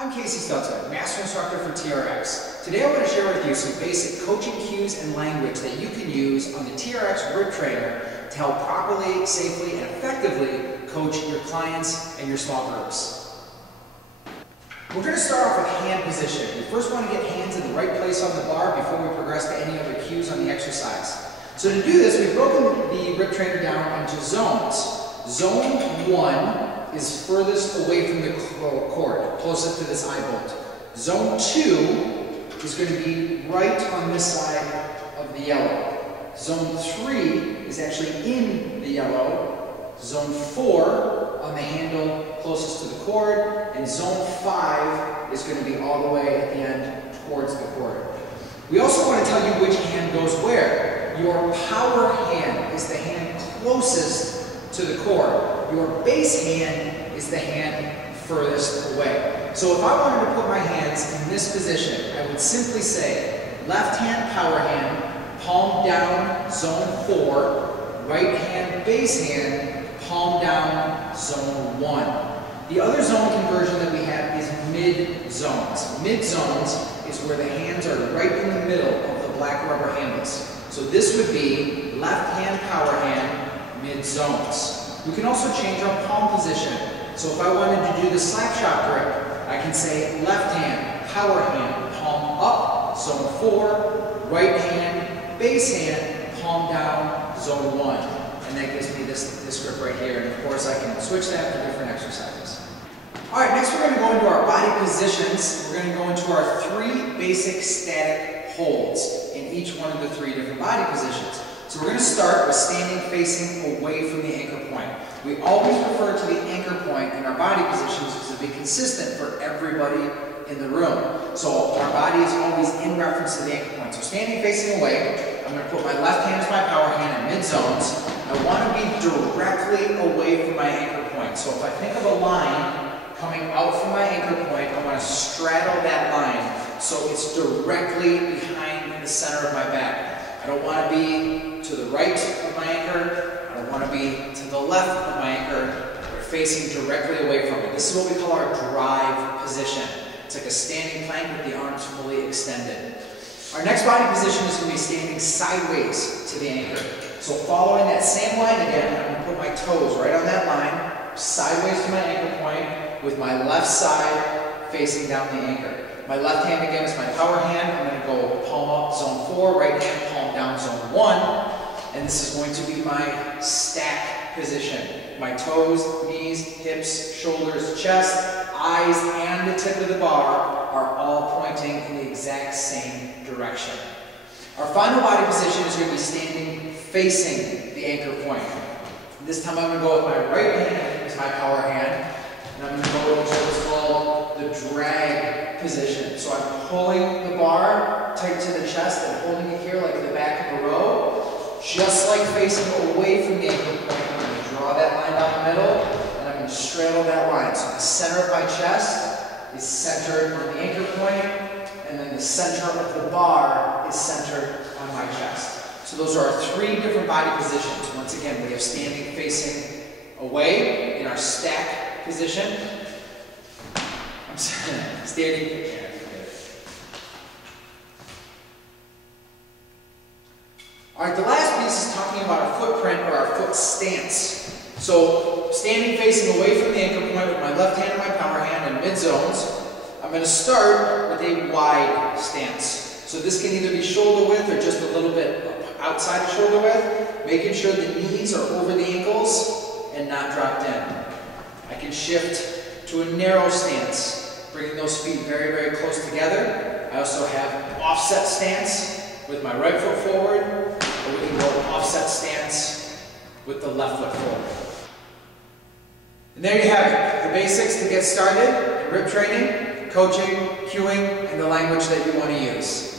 I'm Casey Stelzer, Master Instructor for TRX. Today I want to share with you some basic coaching cues and language that you can use on the TRX Rip Trainer to help properly, safely, and effectively coach your clients and your small groups. We're going to start off with hand position. We first want to get hands in the right place on the bar before we progress to any other cues on the exercise. So to do this, we've broken the Rip Trainer down into zones. Zone 1 is furthest away from the cord, closest to this eye bolt. Zone 2 is going to be right on this side of the yellow. Zone 3 is actually in the yellow. Zone 4 on the handle closest to the cord. And Zone 5 is going to be all the way at the end towards the cord. We also want to tell you which hand goes where. Your power hand is the hand closest to the cord. Your base hand is the hand furthest away. So if I wanted to put my hands in this position, I would simply say left hand power hand, palm down zone 4, right hand base hand, palm down zone 1. The other zone conversion that we have is mid zones. Mid zones is where the hands are right in the middle of the black rubber handles. So this would be left hand power hand, mid zones. We can also change our palm position. So if I wanted to do the slap shot grip, I can say left hand, power hand, palm up, zone 4, right hand, base hand, palm down, zone 1. And that gives me this grip right here. And of course I can switch that for different exercises. All right, next we're going to go into our body positions. We're going to go into our 3 basic static holds in each one of the 3 different body positions. So we're going to start with standing facing away from the anchor point. We always refer to the anchor point in our body positions to be consistent for everybody in the room. So our body is always in reference to the anchor point. So standing facing away, I'm going to put my left hand as my power hand in mid zones. I want to be directly away from my anchor point. So if I think of a line coming out from my anchor point, I want to straddle that line so it's directly behind the center of my back. I don't want to be to the right of my anchor. I don't want to be to the left of my anchor. We're facing directly away from it. This is what we call our drive position. It's like a standing plank with the arms fully extended. Our next body position is going to be standing sideways to the anchor. So following that same line again, I'm going to put my toes right on that line, sideways to my anchor point, with my left side facing down the anchor. My left hand again is my power hand. I'm going to go palm up zone 4, right hand palm down zone 1. And this is going to be my stack position. My toes, knees, hips, shoulders, chest, eyes, and the tip of the bar are all pointing in the exact same direction. Our final body position is going to be standing facing the anchor point. This time I'm going to go with my right hand as my power hand. And I'm going to go into what's called the drag position. So I'm pulling the bar tight to the chest and holding it here like in the back of the row. Just like facing away from the anchor point, I'm going to draw that line down the middle and I'm going to straddle that line. So the center of my chest is centered on the anchor point, and then the center of the bar is centered on my chest. So those are our 3 different body positions. Once again, we have standing facing away in our stack position. I'm standing. All right, the last piece is talking about our footprint or our foot stance. So standing facing away from the anchor point with my left hand and my power hand in mid zones, I'm going to start with a wide stance. So this can either be shoulder width or just a little bit outside of shoulder width, making sure the knees are over the ankles and not dropped in. I can shift to a narrow stance, bringing those feet very, very close together. I also have offset stance with my right foot forward, or we can go offset stance with the left foot forward. And there you have it, the basics to get started in rip training, coaching, cueing, and the language that you want to use.